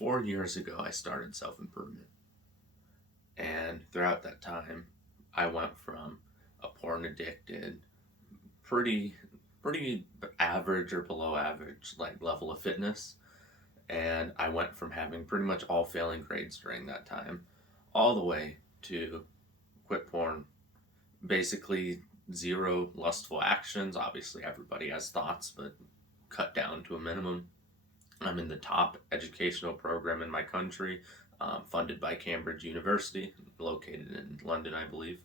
4 years ago, I started self improvement. And throughout that time, I went from a porn addicted, pretty, pretty average or below average like level of fitness. And I went from having pretty much all failing grades during that time, all the way to quit porn. Basically, zero lustful actions. Obviously, everybody has thoughts, but cut down to a minimum. I'm in the top educational program in my country, funded by Cambridge University, located in London, I believe.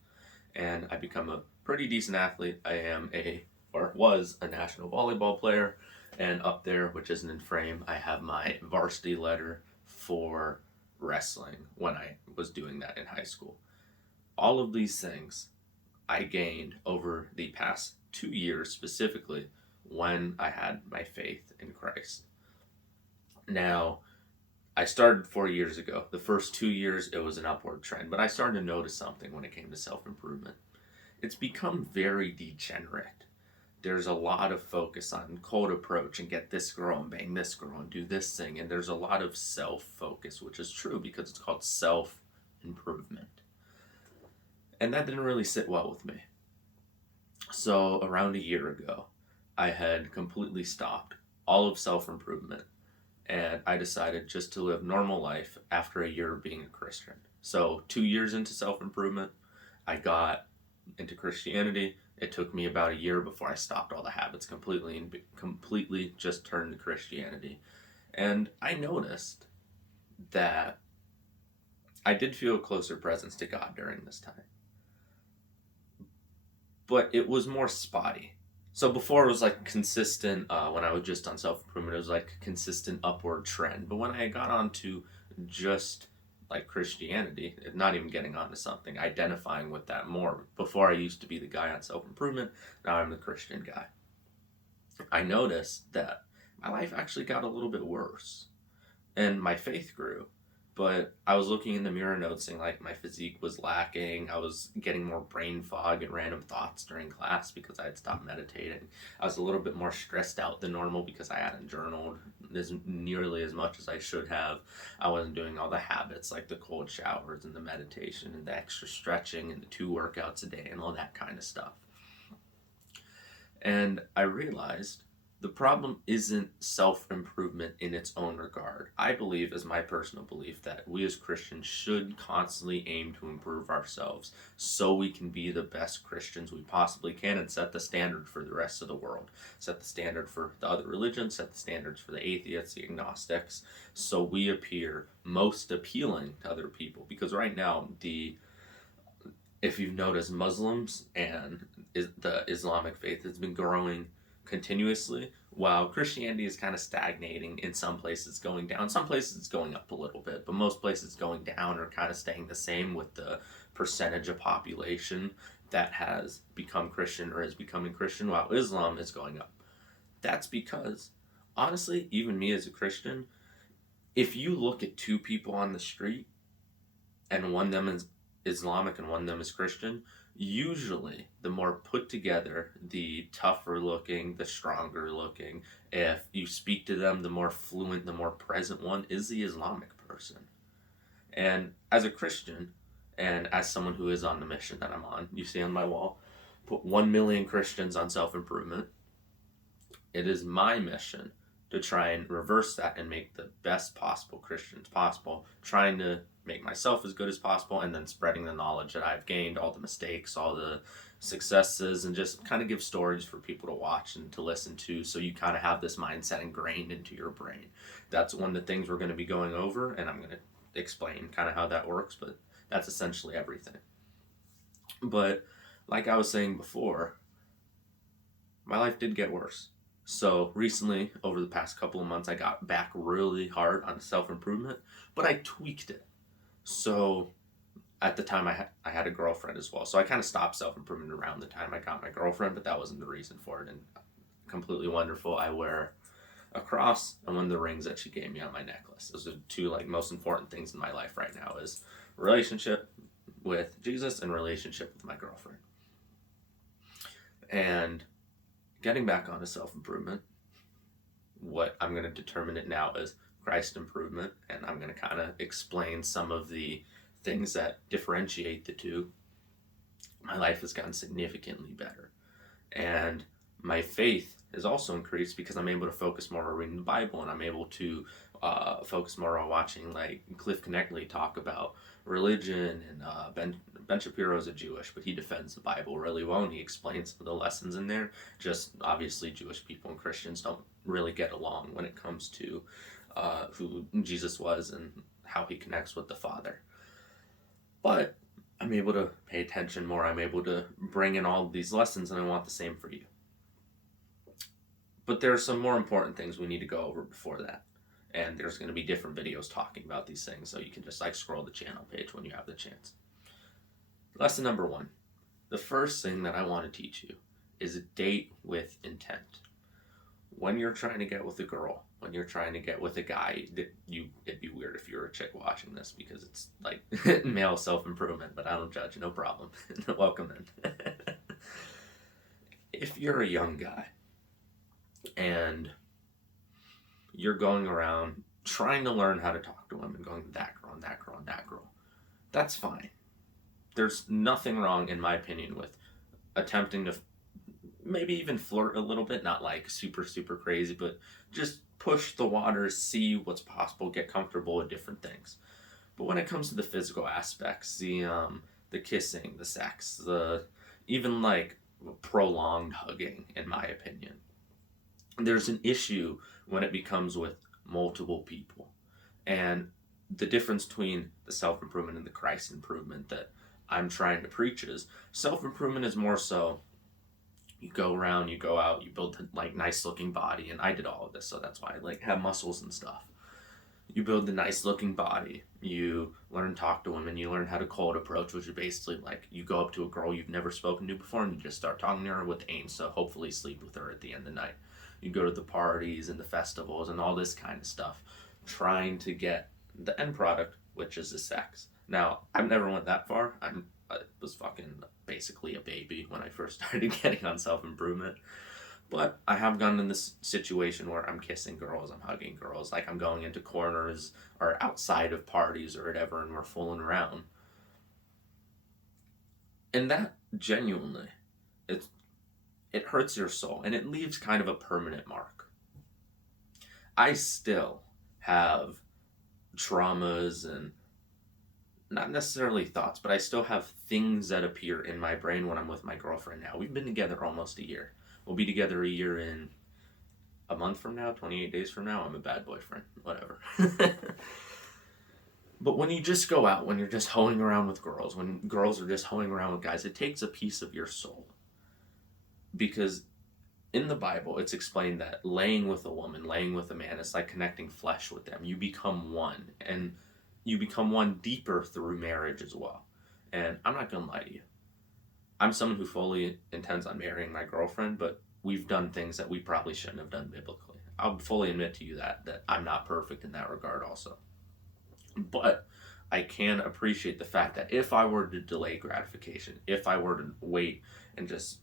And I become a pretty decent athlete. I am or was a national volleyball player. And up there, which isn't in frame, I have my varsity letter for wrestling when I was doing that in high school. All of these things I gained over the past 2 years specifically when I had my faith in Christ. Now, I started 4 years ago. The first 2 years, it was an upward trend, but I started to notice something when it came to self improvement. It's become very degenerate. There's a lot of focus on cold approach and get this girl and bang this girl and do this thing, and there's a lot of self focus, which is true because it's called self improvement. And that didn't really sit well with me. So, around a year ago, I had completely stopped all of self improvement and I decided just to live normal life after a year of being a Christian. So 2 years into self-improvement, I got into Christianity. It took me about a year before I stopped all the habits completely and completely just turned to Christianity. And I noticed that I did feel a closer presence to God during this time. But it was more spotty. So before it was like consistent, when I was just on self improvement, it was like consistent upward trend. But when I got onto just like Christianity, not even getting onto something, identifying with that more. Before I used to be the guy on self improvement, now I'm the Christian guy. I noticed that my life actually got a little bit worse and my faith grew. But I was looking in the mirror noticing like my physique was lacking. I was getting more brain fog and random thoughts during class because I had stopped meditating. I was a little bit more stressed out than normal because I hadn't journaled nearly as much as I should have. I wasn't doing all the habits like the cold showers and the meditation and the extra stretching and the 2 workouts a day and all that kind of stuff. And I realized the problem isn't self improvement in its own regard. I believe, as my personal belief, that we as Christians should constantly aim to improve ourselves so we can be the best Christians we possibly can and set the standard for the rest of the world. Set the standard for the other religions, set the standards for the atheists, the agnostics, so we appear most appealing to other people. Because right now, if you've noticed, Muslims and the Islamic faith has been growing continuously, while Christianity is kind of stagnating. In some places going down, some places it's going up a little bit, but most places going down or kind of staying the same with the percentage of population that has become Christian or is becoming Christian, while Islam is going up. That's because, honestly, even me as a Christian, if you look at two people on the street and one of them is Islamic and one of them is Christian, usually the more put together, the tougher looking, the stronger looking, if you speak to them, the more fluent, the more present one is the Islamic person. And as a Christian, and as someone who is on the mission that I'm on, you see on my wall, put 1 million Christians on self improvement. It is my mission to try and reverse that and make the best possible Christians possible, trying to make myself as good as possible and then spreading the knowledge that I've gained, all the mistakes, all the successes, and just kind of give stories for people to watch and to listen to so you kind of have this mindset ingrained into your brain. That's one of the things we're going to be going over, and I'm going to explain kind of how that works, but that's essentially everything. But like I was saying before, my life did get worse. So recently, over the past couple of months, I got back really hard on self-improvement, but I tweaked it. So at the time, I had a girlfriend as well. So I kind of stopped self-improvement around the time I got my girlfriend, but that wasn't the reason for it. And completely wonderful. I wear a cross and one of the rings that she gave me on my necklace. Those are the two most important things in my life right now is relationship with Jesus and relationship with my girlfriend. And getting back onto self-improvement, what I'm going to determine it now is Christ improvement, and I'm going to kind of explain some of the things that differentiate the two, my life has gotten significantly better. And my faith has also increased because I'm able to focus more on reading the Bible, and I'm able to focus more on watching like Cliff Knechtley talk about religion. And Ben Shapiro is a Jewish, but he defends the Bible really well, and he explains some of the lessons in there. Just obviously Jewish people and Christians don't really get along when it comes to who Jesus was and how he connects with the Father. But I'm able to pay attention more. I'm able to bring in all of these lessons, and I want the same for you. But there are some more important things we need to go over before that. And there's going to be different videos talking about these things, so you can just like scroll the channel page when you have the chance. Lesson number 1. The first thing that I want to teach you is date with intent. When you're trying to get with a girl, when you're trying to get with a guy, it'd be weird if you're a chick watching this because it's like male self-improvement, but I don't judge, no problem. Welcome in. If you're a young guy and you're going around trying to learn how to talk to women, going that girl and that girl and that girl, that's fine. There's nothing wrong, in my opinion, with attempting to maybe even flirt a little bit, not like super, super crazy, but just push the waters, see what's possible, get comfortable with different things. But when it comes to the physical aspects, the kissing, the sex, even like prolonged hugging, in my opinion, there's an issue when it becomes with multiple people. And the difference between the self-improvement and the Christ improvement that I'm trying to preach is self-improvement is more so you go around, you go out, you build a like nice looking body, and I did all of this, so that's why I like have muscles and stuff. You build the nice looking body, you learn to talk to women, you learn how to cold approach, which is basically like you go up to a girl you've never spoken to before and you just start talking to her with aims to hopefully sleep with her at the end of the night. You go to the parties and the festivals and all this kind of stuff, trying to get the end product, which is the sex. Now, I've never went that far. I was fucking basically a baby when I first started getting on self-improvement. But I have gotten in this situation where I'm kissing girls, I'm hugging girls, like I'm going into corners or outside of parties or whatever, and we're fooling around. And that genuinely, it hurts your soul, and it leaves kind of a permanent mark. I still have traumas and not necessarily thoughts, but I still have things that appear in my brain when I'm with my girlfriend now. We've been together almost a year. We'll be together a year in a month from now, 28 days from now. I'm a bad boyfriend, whatever. But when you just go out, when you're just hoeing around with girls, when girls are just hoeing around with guys, it takes a piece of your soul. Because in the Bible, it's explained that laying with a woman, laying with a man, is like connecting flesh with them. You become one, and you become one deeper through marriage as well. And I'm not going to lie to you. I'm someone who fully intends on marrying my girlfriend, but we've done things that we probably shouldn't have done biblically. I'll fully admit to you that I'm not perfect in that regard also. But I can appreciate the fact that if I were to delay gratification, if I were to wait and just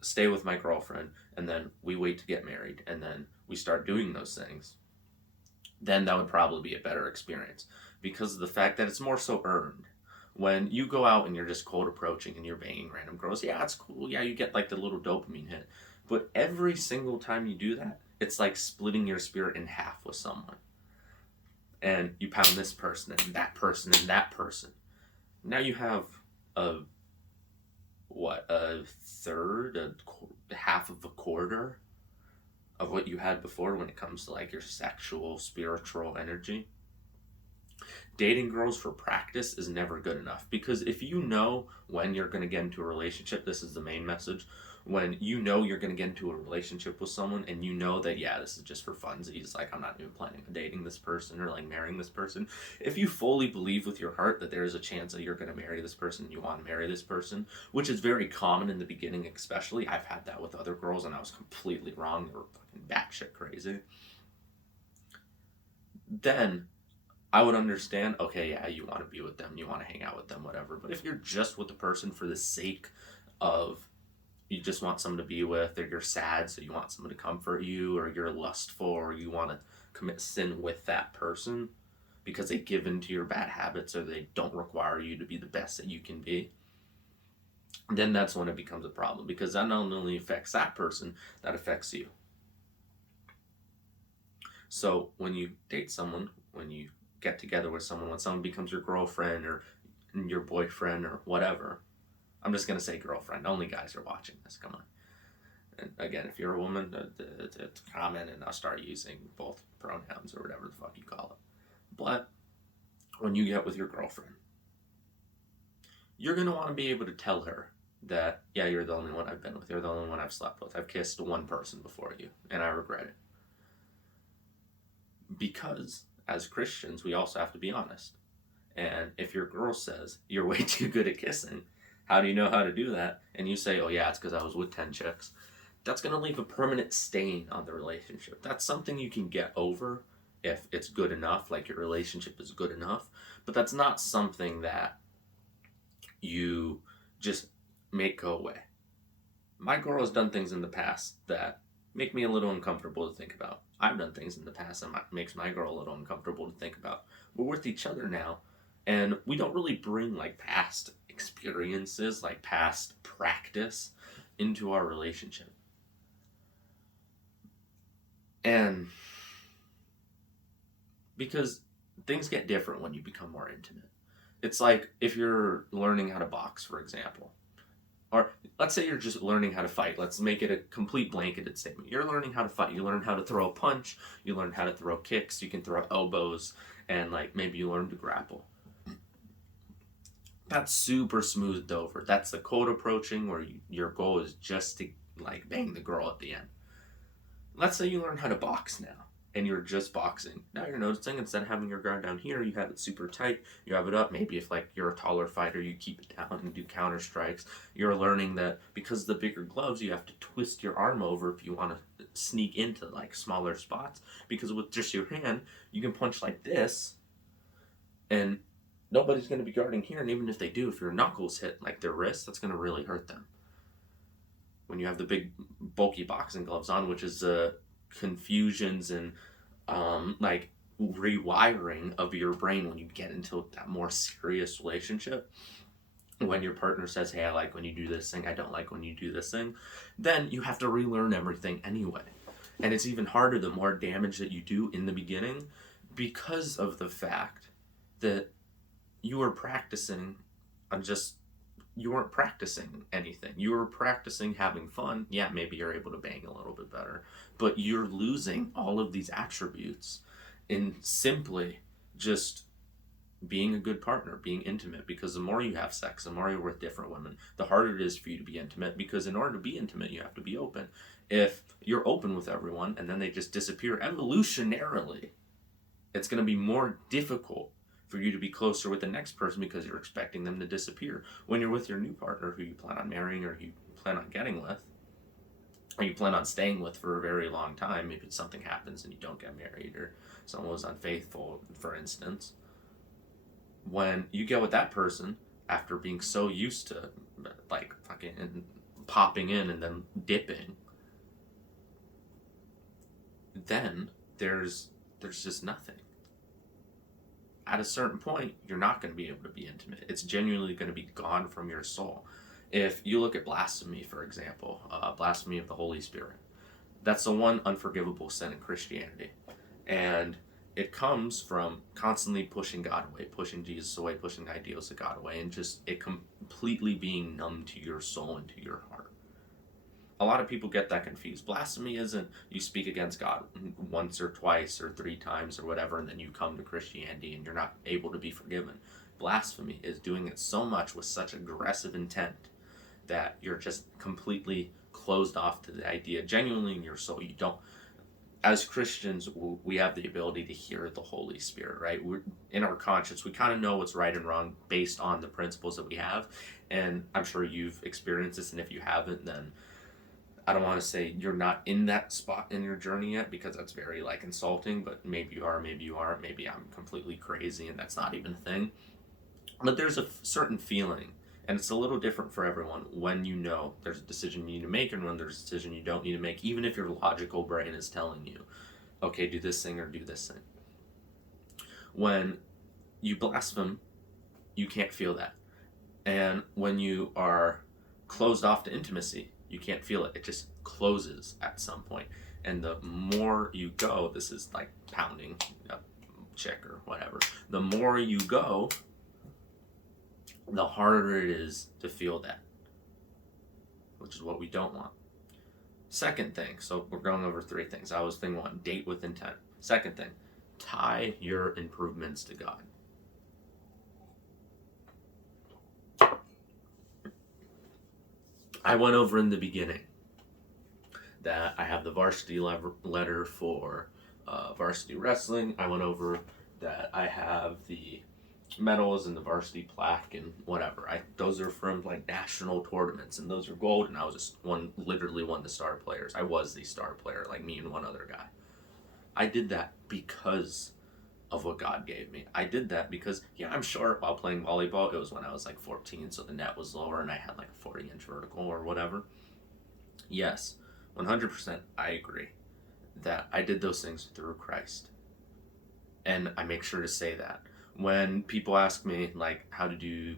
stay with my girlfriend, and then we wait to get married, and then we start doing those things, then that would probably be a better experience because of the fact that it's more so earned. When you go out and you're just cold approaching and you're banging random girls, yeah, it's cool. Yeah, you get like the little dopamine hit. But every single time you do that, it's like splitting your spirit in half with someone. And you pound this person and that person and that person. Now you have a third, half of a quarter of what you had before when it comes to like your sexual, spiritual energy. Dating girls for practice is never good enough, because if you know when you're going to get into a relationship, this is the main message, when you know you're going to get into a relationship with someone and you know that, yeah, this is just for funsies, like I'm not even planning on dating this person or like marrying this person, if you fully believe with your heart that there is a chance that you're going to marry this person, you want to marry this person, which is very common in the beginning especially. I've had that with other girls and I was completely wrong. They were fucking batshit crazy. Then I would understand, okay, yeah, you want to be with them, you want to hang out with them, whatever. But if you're just with the person for the sake of you just want someone to be with, or you're sad so you want someone to comfort you, or you're lustful, or you want to commit sin with that person because they give into your bad habits or they don't require you to be the best that you can be, then that's when it becomes a problem, because that not only affects that person, that affects you. So when you date someone, when you get together with someone, when someone becomes your girlfriend or your boyfriend or whatever, I'm just going to say girlfriend. Only guys are watching this. Come on. And again, if you're a woman, it's common, and I'll start using both pronouns or whatever the fuck you call it. But when you get with your girlfriend, you're going to want to be able to tell her that, yeah, you're the only one I've been with. You're the only one I've slept with. I've kissed one person before you, and I regret it. Because as Christians, we also have to be honest. And if your girl says, you're way too good at kissing, how do you know how to do that? And you say, oh yeah, it's because I was with 10 chicks. That's going to leave a permanent stain on the relationship. That's something you can get over if it's good enough, like your relationship is good enough. But that's not something that you just make go away. My girl has done things in the past that make me a little uncomfortable to think about. I've done things in the past that makes my girl a little uncomfortable to think about. We're with each other now, and we don't really bring like past experiences, like past practice into our relationship. And because things get different when you become more intimate. It's like if you're learning how to box, for example. Or let's say you're just learning how to fight. Let's make it a complete blanketed statement. You're learning how to fight. You learn how to throw a punch. You learn how to throw kicks. You can throw elbows. And like maybe you learn to grapple. That's super smoothed over. That's the cold approaching where your goal is just to like bang the girl at the end. Let's say you learn how to box now. And you're just boxing. Now you're noticing instead of having your guard down here, you have it super tight. You have it up. Maybe if like you're a taller fighter, you keep it down and do counter strikes. You're learning that because of the bigger gloves, you have to twist your arm over if you want to sneak into like smaller spots. Because with just your hand, you can punch like this, and nobody's going to be guarding here. And even if they do, if your knuckles hit like their wrist, that's going to really hurt them. When you have the big bulky boxing gloves on, which is confusions and like rewiring of your brain when you get into that more serious relationship. When your partner says, hey, I like when you do this thing, I don't like when you do this thing, then you have to relearn everything anyway. And it's even harder the more damage that you do in the beginning, because of the fact that you are practicing on just, you weren't practicing anything. You were practicing having fun. Yeah, maybe you're able to bang a little bit better, but you're losing all of these attributes in simply just being a good partner, being intimate. Because the more you have sex, the more you're with different women, the harder it is for you to be intimate, because in order to be intimate, you have to be open. If you're open with everyone and then they just disappear evolutionarily, it's going to be more difficult for you to be closer with the next person because you're expecting them to disappear. When you're with your new partner who you plan on marrying or you plan on getting with, or you plan on staying with for a very long time, maybe something happens and you don't get married, or someone was unfaithful, for instance. When you get with that person, after being so used to like fucking popping in and then dipping, then there's just nothing. At a certain point, you're not going to be able to be intimate. It's genuinely going to be gone from your soul. If you look at blasphemy, for example, blasphemy of the Holy Spirit, that's the one unforgivable sin in Christianity. And it comes from constantly pushing God away, pushing Jesus away, pushing the ideals of God away, and just it completely being numb to your soul and to your heart. A lot of people get that confused. Blasphemy isn't you speak against God once or twice or 3 times or whatever, and then you come to Christianity and you're not able to be forgiven. Blasphemy is doing it so much with such aggressive intent that you're just completely closed off to the idea. Genuinely in your soul, you don't. As Christians, we have the ability to hear the Holy Spirit, right? We're in our conscience. We kind of know what's right and wrong based on the principles that we have. And I'm sure you've experienced this, and if you haven't, then I don't want to say you're not in that spot in your journey yet, because that's very like insulting, but maybe you are, maybe you aren't, maybe I'm completely crazy and that's not even a thing. But there's a certain feeling, and it's a little different for everyone, when you know there's a decision you need to make and when there's a decision you don't need to make, even if your logical brain is telling you, okay, do this thing or do this thing. When you blaspheme, you can't feel that. And when you are closed off to intimacy, you can't feel it. It just closes at some point. And the more you go, this is like pounding a chick or whatever. The more you go, the harder it is to feel that, which is what we don't want. Second thing, so we're going over 3 things. I was thing 1, date with intent. Second thing, tie your improvements to God. I went over in the beginning that I have the varsity letter for varsity wrestling. I went over that I have the medals and the varsity plaque and whatever. Those are from like national tournaments, and those are gold. And I was just literally one of the star players. I was the star player, like me and one other guy. I did that because of what God gave me. I did that because, yeah, I'm short while playing volleyball. It was when I was like 14, so the net was lower and I had like a 40-inch vertical or whatever. Yes, 100% I agree that I did those things through Christ. And I make sure to say that. When people ask me, like, how to do...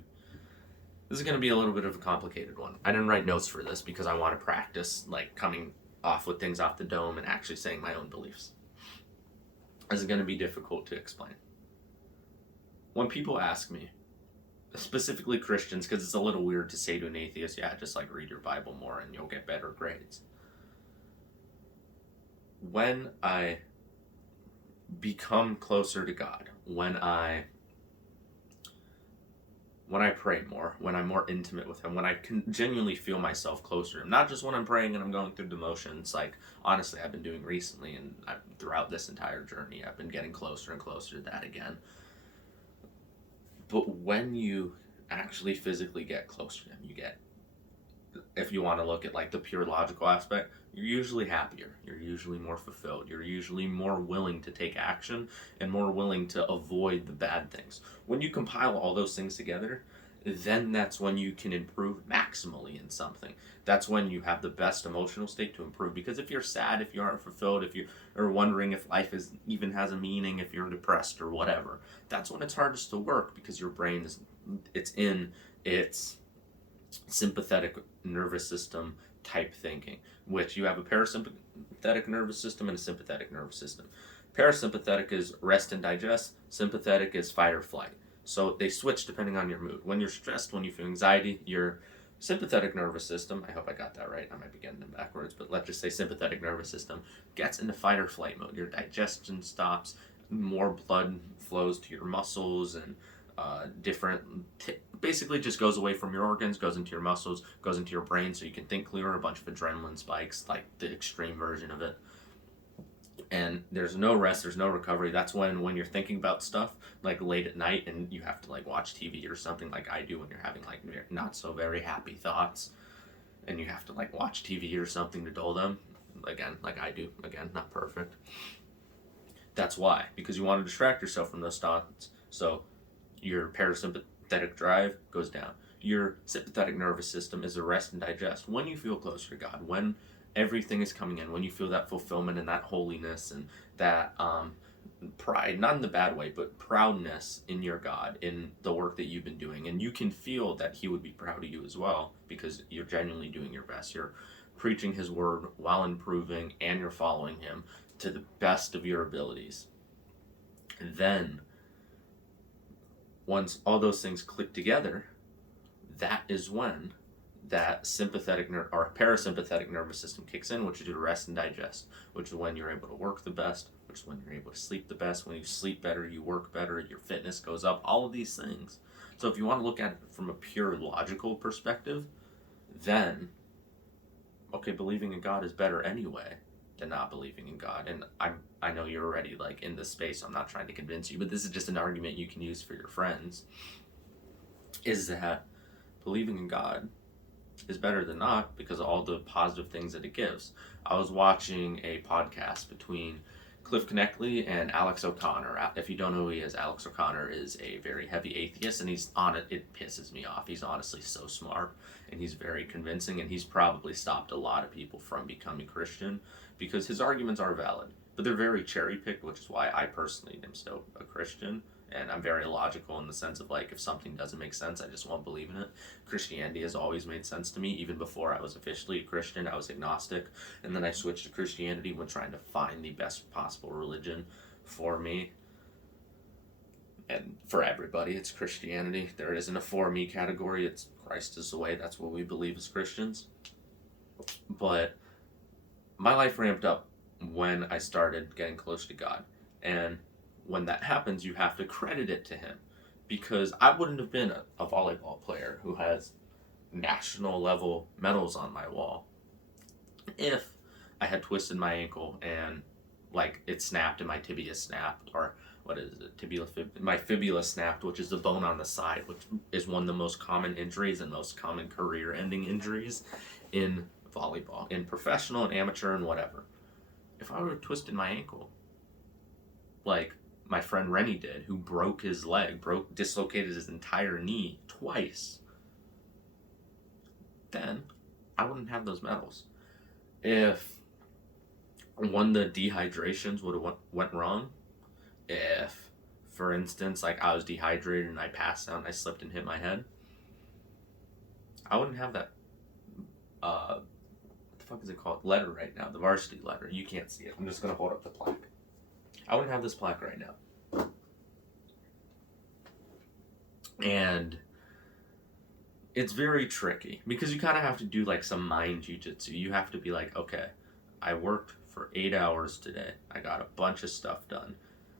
This is going to be a little bit of a complicated one. I didn't write notes for this because I want to practice, like, coming off with things off the dome and actually saying my own beliefs. This is going to be difficult to explain. When people ask me, specifically Christians, because it's a little weird to say to an atheist, yeah, just like read your Bible more and you'll get better grades. When I become closer to God, when I pray more, when I'm more intimate with Him, when I can genuinely feel myself closer to Him, not just when I'm praying and I'm going through the motions, like, honestly, I've been doing recently, and throughout this entire journey, I've been getting closer and closer to that again. But when you actually physically get closer to Him, you get, if you want to look at, like, the pure logical aspect, you're usually happier, you're usually more fulfilled, you're usually more willing to take action and more willing to avoid the bad things. When you compile all those things together, then that's when you can improve maximally in something. That's when you have the best emotional state to improve. Because if you're sad, if you aren't fulfilled, if you are wondering if life even has a meaning, if you're depressed or whatever, that's when it's hardest to work, because your brain it's in its sympathetic nervous system type thinking, which you have a parasympathetic nervous system and a sympathetic nervous system. Parasympathetic is rest and digest, sympathetic is fight or flight. So they switch depending on your mood. When you're stressed, when you feel anxiety, your sympathetic nervous system, I hope I got that right, I might be getting them backwards, but let's just say sympathetic nervous system gets into fight or flight mode. Your digestion stops, more blood flows to your muscles, and basically just goes away from your organs, goes into your muscles, goes into your brain, so you can think clearer. A bunch of adrenaline spikes, like the extreme version of it. And there's no rest, there's no recovery. That's when you're thinking about stuff like late at night and you have to like watch TV or something, like I do when you're having like not so very happy thoughts, and you have to like watch TV or something to dull them. Again, like I do. Again, not perfect. That's why, because you want to distract yourself from those thoughts. So your parasympathetic drive goes down. Your sympathetic nervous system is a rest and digest. When you feel closer to God, when everything is coming in, when you feel that fulfillment and that holiness and that pride, not in the bad way, but proudness in your God, in the work that you've been doing, and you can feel that He would be proud of you as well, because you're genuinely doing your best. You're preaching His word while improving, and you're following Him to the best of your abilities. Then once all those things click together, that is when that sympathetic or parasympathetic nervous system kicks in, which is your rest and digest, which is when you're able to work the best, which is when you're able to sleep the best. When you sleep better, you work better, your fitness goes up, all of these things. So if you want to look at it from a pure logical perspective, then, okay, believing in God is better anyway than not believing in God. And I know you're already like in this space, so I'm not trying to convince you, but this is just an argument you can use for your friends, is that believing in God is better than not because of all the positive things that it gives. I was watching a podcast between Cliff Knechtley and Alex O'Connor. If you don't know who he is, Alex O'Connor is a very heavy atheist, and it pisses me off. He's honestly so smart, and he's very convincing, and he's probably stopped a lot of people from becoming Christian because his arguments are valid. but they're very cherry picked, which is why I personally am still a Christian. And I'm very logical in the sense of like, if something doesn't make sense, I just won't believe in it. Christianity has always made sense to me. Even before I was officially a Christian, I was agnostic. And then I switched to Christianity when trying to find the best possible religion for me. And for everybody, it's Christianity. There isn't a for me category. It's Christ is the way. That's what we believe as Christians. But my life ramped up when I started getting close to God. And when that happens, you have to credit it to him. Because I wouldn't have been a volleyball player who has national level medals on my wall if I had twisted my ankle and like it snapped and my tibia snapped, or what is it, my fibula snapped, which is the bone on the side, which is one of the most common injuries and most common career ending injuries in volleyball, in professional and amateur and whatever. If I would have twisted my ankle like my friend Rennie did, who broke his leg, dislocated his entire knee twice, then I wouldn't have those medals. If one of the dehydrations would have went wrong, if, for instance, like I was dehydrated and I passed out and I slipped and hit my head, I wouldn't have that, what the fuck is it called? Letter right now, the varsity letter. You can't see it. I'm just going to hold up the plaque. I wouldn't have this plaque right now. And it's very tricky because you kind of have to do like some mind jujitsu. You have to be like, okay, I worked for 8 hours today. I got a bunch of stuff done.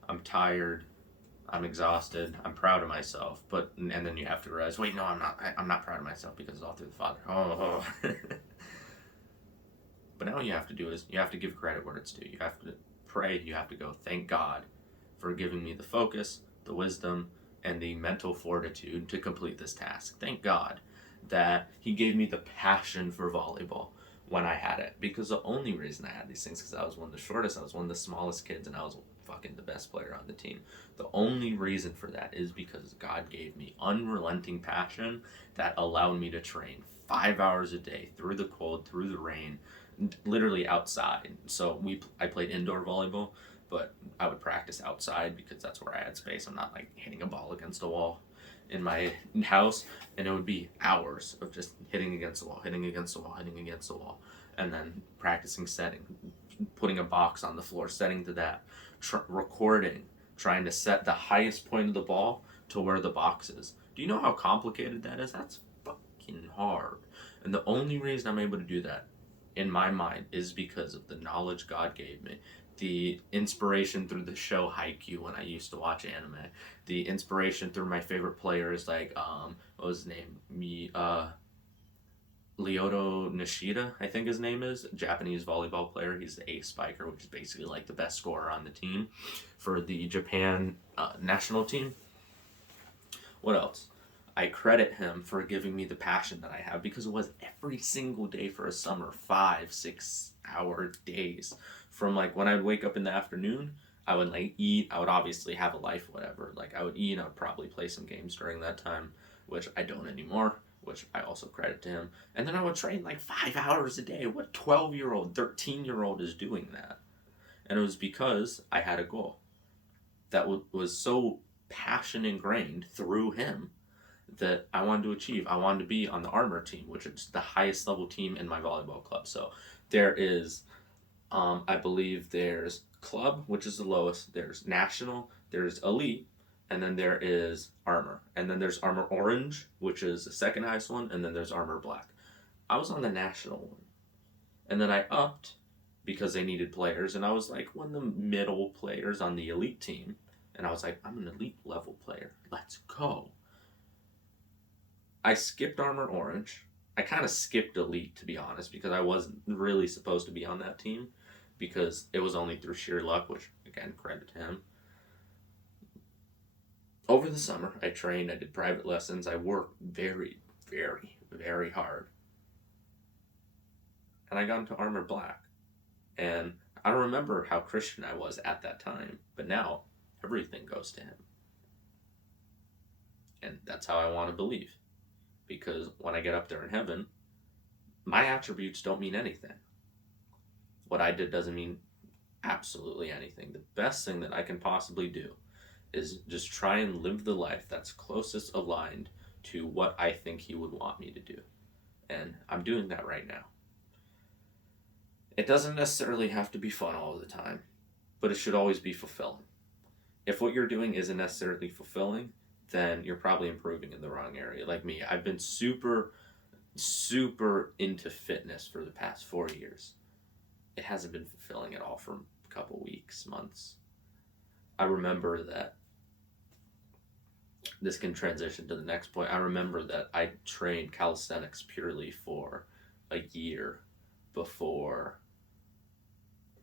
I'm tired. I'm exhausted. I'm proud of myself. And then you have to realize, wait, no, I'm not. I'm not proud of myself because it's all through the Father. Oh. But now what you have to do is you have to give credit where it's due. You have to pray. You have to go, thank God for giving me the focus, the wisdom, and the mental fortitude to complete this task. Thank God that he gave me the passion for volleyball when I had it. Because the only reason I had these things, because I was one of the shortest, I was one of the smallest kids, and I was fucking the best player on the team. The only reason for that is because God gave me unrelenting passion that allowed me to train 5 hours a day, through the cold, through the rain, literally outside. So I played indoor volleyball, but I would practice outside because that's where I had space. I'm not like hitting a ball against a wall in my house, and it would be hours of just hitting against the wall, hitting against the wall, hitting against the wall, and then practicing setting, putting a box on the floor, setting to that, recording, trying to set the highest point of the ball to where the box is. Do you know how complicated that is? That's fucking hard. And the only reason I'm able to do that in my mind is because of the knowledge God gave me. The inspiration through the show Haikyuu when I used to watch anime. The inspiration through my favorite players like, what was his name? Lyoto Nishida, I think his name is. Japanese volleyball player. He's the ace spiker, which is basically like the best scorer on the team for the Japan national team. What else? I credit him for giving me the passion that I have because it was every single day for a summer, 5-6 hour days. From like when I would wake up in the afternoon, I would like eat, I would obviously have a life, whatever. Like I would eat, I would probably play some games during that time, which I don't anymore, which I also credit to him. And then I would train like 5 hours a day. What 12-year-old, 13-year-old is doing that? And it was because I had a goal that was so passion ingrained through him that I wanted to achieve. I wanted to be on the Armor team, which is the highest level team in my volleyball club. So there is, I believe there's club, which is the lowest. There's national, there's elite, and then there is Armor. And then there's Armor Orange, which is the second highest one, and then there's Armor Black. I was on the national one. And then I upped because they needed players, and I was like one of the middle players on the elite team. And I was like, I'm an elite level player. Let's go. I skipped Armor Orange. I kind of skipped Elite, to be honest, because I wasn't really supposed to be on that team because it was only through sheer luck, which, again, credit to him. Over the summer, I trained, I did private lessons, I worked very, very, very hard. And I got into Armor Black. And I don't remember how Christian I was at that time, but now everything goes to him. And that's how I want to believe. Because when I get up there in heaven, my attributes don't mean anything. What I did doesn't mean absolutely anything. The best thing that I can possibly do is just try and live the life that's closest aligned to what I think he would want me to do. And I'm doing that right now. It doesn't necessarily have to be fun all the time, but it should always be fulfilling. If what you're doing isn't necessarily fulfilling, then you're probably improving in the wrong area. Like me, I've been super into fitness for the past 4 years. It hasn't been fulfilling at all for a couple weeks, months. I remember that this can transition to the next point. I remember that I trained calisthenics purely for a year before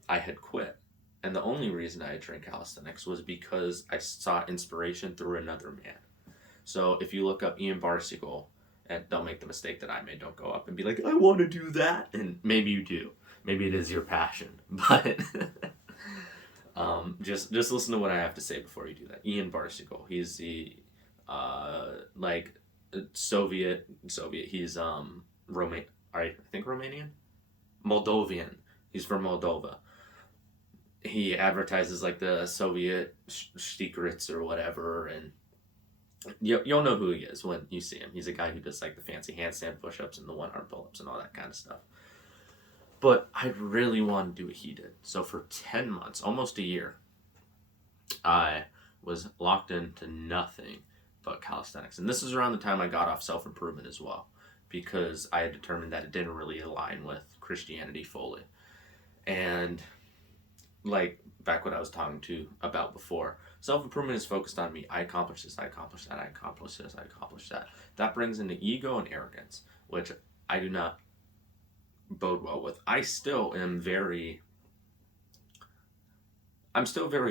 I had quit. And the only reason I had trained calisthenics was because I sought inspiration through another man. So if you look up Ian Barsegal, and don't make the mistake that I made, don't go up and be like, I want to do that. And maybe you do. Maybe it is your passion. But just listen to what I have to say before you do that. Ian Barsegal, he's the like Soviet. He's I think Romanian, Moldovan. He's from Moldova. He advertises like the Soviet secrets or whatever, and you'll know who he is when you see him. He's a guy who does like the fancy handstand push-ups and the one-arm pull-ups and all that kind of stuff. But I really want to do what he did. So for 10 months, almost a year, I was locked into nothing but calisthenics. And this is around the time I got off self-improvement as well, because I had determined that it didn't really align with Christianity fully. And like back what I was talking to about before, self-improvement is focused on me. I accomplish this, I accomplish that, I accomplish this, I accomplish that. That brings into ego and arrogance, which I do not bode well with. I'm still very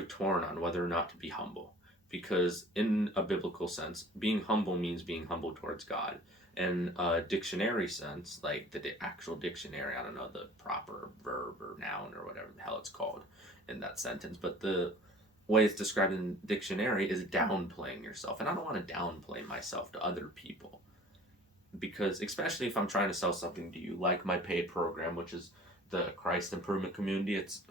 torn on whether or not to be humble, because in a biblical sense, being humble means being humble towards God. In a dictionary sense, like the actual dictionary, I don't know the proper verb or noun or whatever the hell it's called in that sentence, but the way it's described in the dictionary is downplaying yourself. And I don't want to downplay myself to other people, because especially if I'm trying to sell something to you, like my paid program, which is the Christ Improvement Community. It's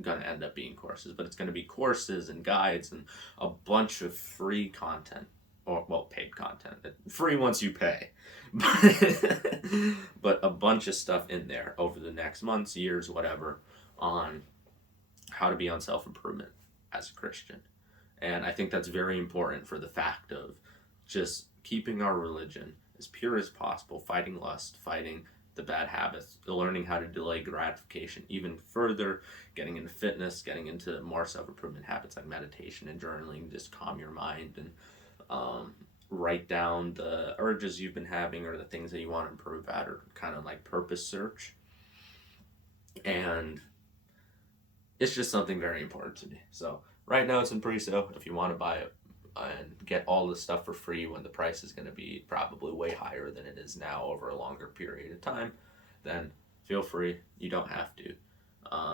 going to end up being courses, but it's going to be courses and guides and a bunch of free content, or well, paid content. Free once you pay, but a bunch of stuff in there over the next months, years, whatever, on how to be on self-improvement as a Christian. And I think that's very important for the fact of just keeping our religion as pure as possible, fighting lust, fighting the bad habits, learning how to delay gratification even further, getting into fitness, getting into more self-improvement habits like meditation and journaling, just calm your mind and write down the urges you've been having or the things that you want to improve at, or kind of like purpose search. And it's just something very important to me. So right now it's in pre-sale. If you want to buy it and get all the stuff for free when the price is going to be probably way higher than it is now over a longer period of time, then feel free. You don't have to.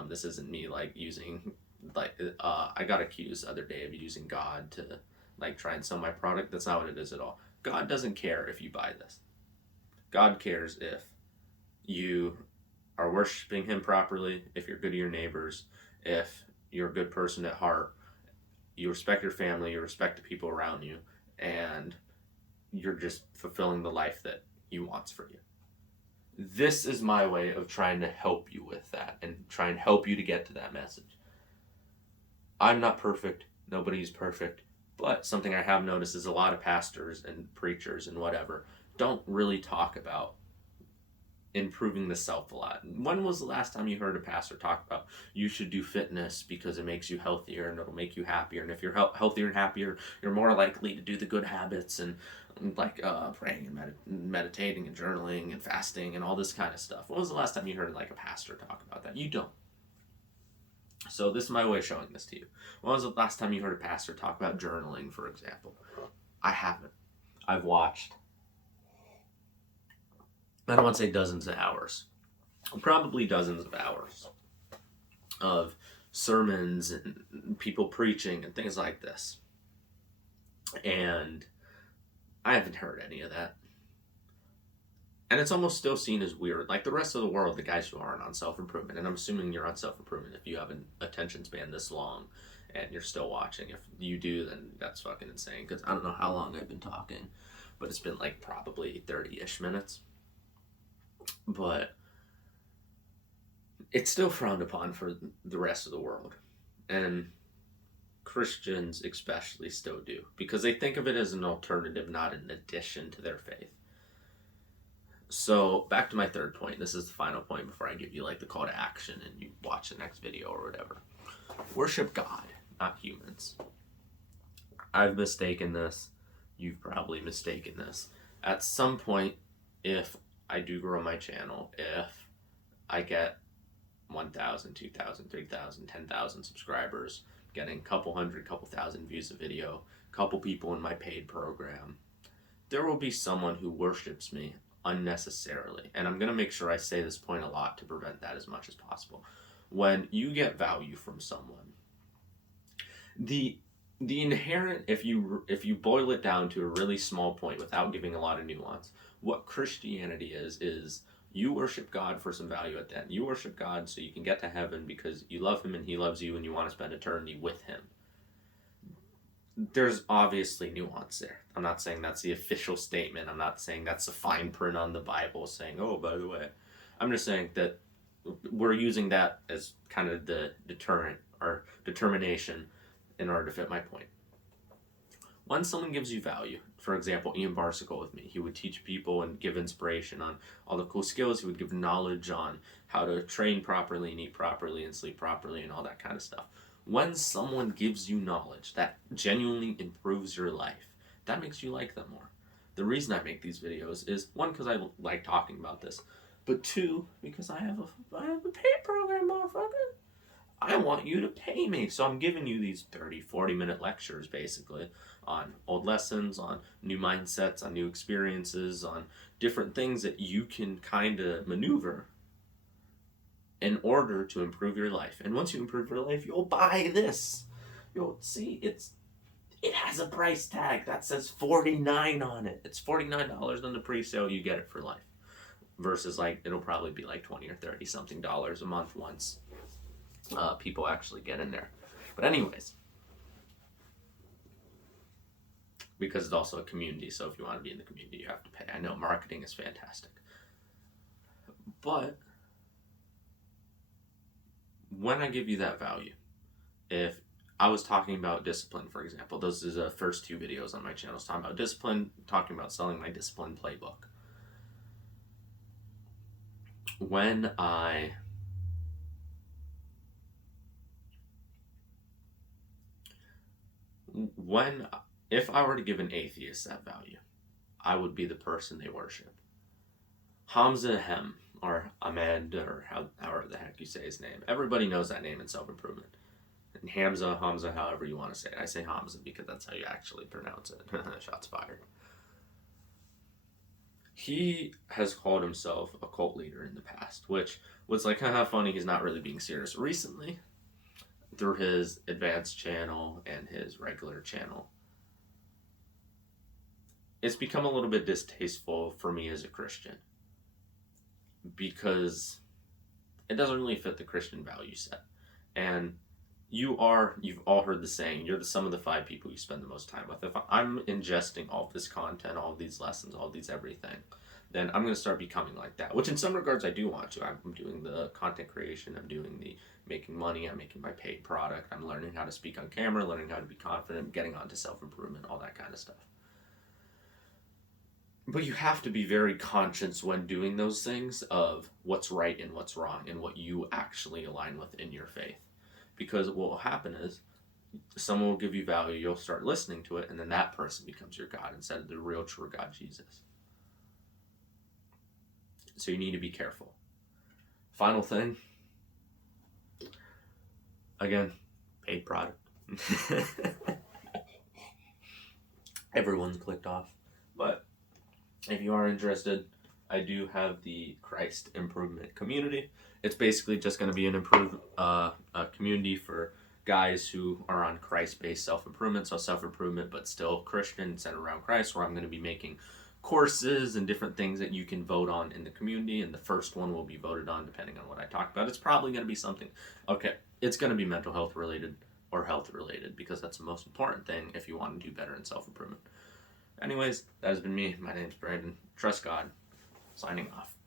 This isn't me like using I got accused the other day of using God to like try and sell my product. That's not what it is at all. God doesn't care if you buy this. God cares if you are worshiping him properly, if you're good to your neighbors, if you're a good person at heart, you respect your family, you respect the people around you, and you're just fulfilling the life that he wants for you. This is my way of trying to help you with that and try and help you to get to that message. I'm not perfect. Nobody's perfect. But something I have noticed is a lot of pastors and preachers and whatever don't really talk about improving the self a lot. When was the last time you heard a pastor talk about you should do fitness because it makes you healthier and it'll make you happier, and if you're healthier and happier, you're more likely to do the good habits and like praying and meditating and journaling and fasting and all this kind of stuff? When was the last time you heard like a pastor talk about that? You don't. So this is my way of showing this to you. When was the last time you heard a pastor talk about journaling, for example? I haven't. I've watched, I don't want to say dozens of hours, probably dozens of hours of sermons and people preaching and things like this. And I haven't heard any of that. And it's almost still seen as weird. Like the rest of the world, the guys who aren't on self-improvement, and I'm assuming you're on self-improvement if you have an attention span this long and you're still watching. If you do, then that's fucking insane, because I don't know how long I've been talking, but it's been like probably 30-ish minutes. But it's still frowned upon for the rest of the world. And Christians especially still do, because they think of it as an alternative, not an addition to their faith. So back to my third point. This is the final point before I give you like the call to action and you watch the next video or whatever. Worship God, not humans. I've mistaken this. You've probably mistaken this. At some point, if I do grow my channel, if I get 1,000, 2,000, 3,000, 10,000 subscribers, getting a couple hundred, couple thousand views a video, couple people in my paid program, there will be someone who worships me unnecessarily. And I'm going to make sure I say this point a lot to prevent that as much as possible. When you get value from someone, the inherent, if you boil it down to a really small point without giving a lot of nuance, what Christianity is you worship God for some value at the end. You worship God so you can get to heaven because you love him and he loves you and you want to spend eternity with him. There's obviously nuance there. I'm not saying that's the official statement. I'm not saying that's the fine print on the Bible saying, oh, by the way. I'm just saying that we're using that as kind of the deterrent or determination in order to fit my point. When someone gives you value, for example, Ian Barsicle with me, he would teach people and give inspiration on all the cool skills. He would give knowledge on how to train properly and eat properly and sleep properly and all that kind of stuff. When someone gives you knowledge that genuinely improves your life, that makes you like them more. The reason I make these videos is, one, because I like talking about this, but two, because I have a paid program, motherfucker. I want you to pay me. So I'm giving you these 30, 40-minute lectures, basically, on old lessons, on new mindsets, on new experiences, on different things that you can kind of maneuver in order to improve your life. And once you improve your life, you'll buy this. You'll see it has a price tag that says $49 on it. It's $49 on the pre-sale. You get it for life. Versus like it'll probably be like 20 or 30 something dollars a month once people actually get in there. But anyways, because it's also a community, so if you want to be in the community, you have to pay. I know marketing is fantastic, but when I give you that value, if I was talking about discipline, for example, those are the first two videos on my channel. I was talking about discipline, talking about selling my discipline playbook. If I were to give an atheist that value, I would be the person they worship. Hamza Hem, or Ahmed, or however the heck you say his name. Everybody knows that name in self-improvement. And Hamza, however you want to say it. I say Hamza because that's how you actually pronounce it. Shots fired. He has called himself a cult leader in the past, which was like, haha, funny, he's not really being serious. Recently, through his advanced channel and his regular channel, it's become a little bit distasteful for me as a Christian because it doesn't really fit the Christian value set. And you've all heard the saying, you're the sum of the 5 people you spend the most time with. If I'm ingesting all this content, all these lessons, all these everything, then I'm going to start becoming like that, which in some regards I do want to. I'm doing the content creation, I'm doing the making money, I'm making my paid product, I'm learning how to speak on camera, learning how to be confident, getting onto self-improvement, all that kind of stuff. But you have to be very conscious when doing those things of what's right and what's wrong and what you actually align with in your faith. Because what will happen is someone will give you value, you'll start listening to it, and then that person becomes your God instead of the real true God, Jesus. So you need to be careful. Final thing. Again, paid product. Everyone's clicked off. But if you are interested, I do have the Christ Improvement Community. It's basically just going to be an community for guys who are on Christ-based self-improvement, so self-improvement but still Christian, centered around Christ, where I'm going to be making courses and different things that you can vote on in the community, and the first one will be voted on depending on what I talk about. It's probably going to be something, okay, it's going to be mental health related or health related, because that's the most important thing if you want to do better in self-improvement. Anyways, that has been me. My name's Brandon. Trust God. Signing off.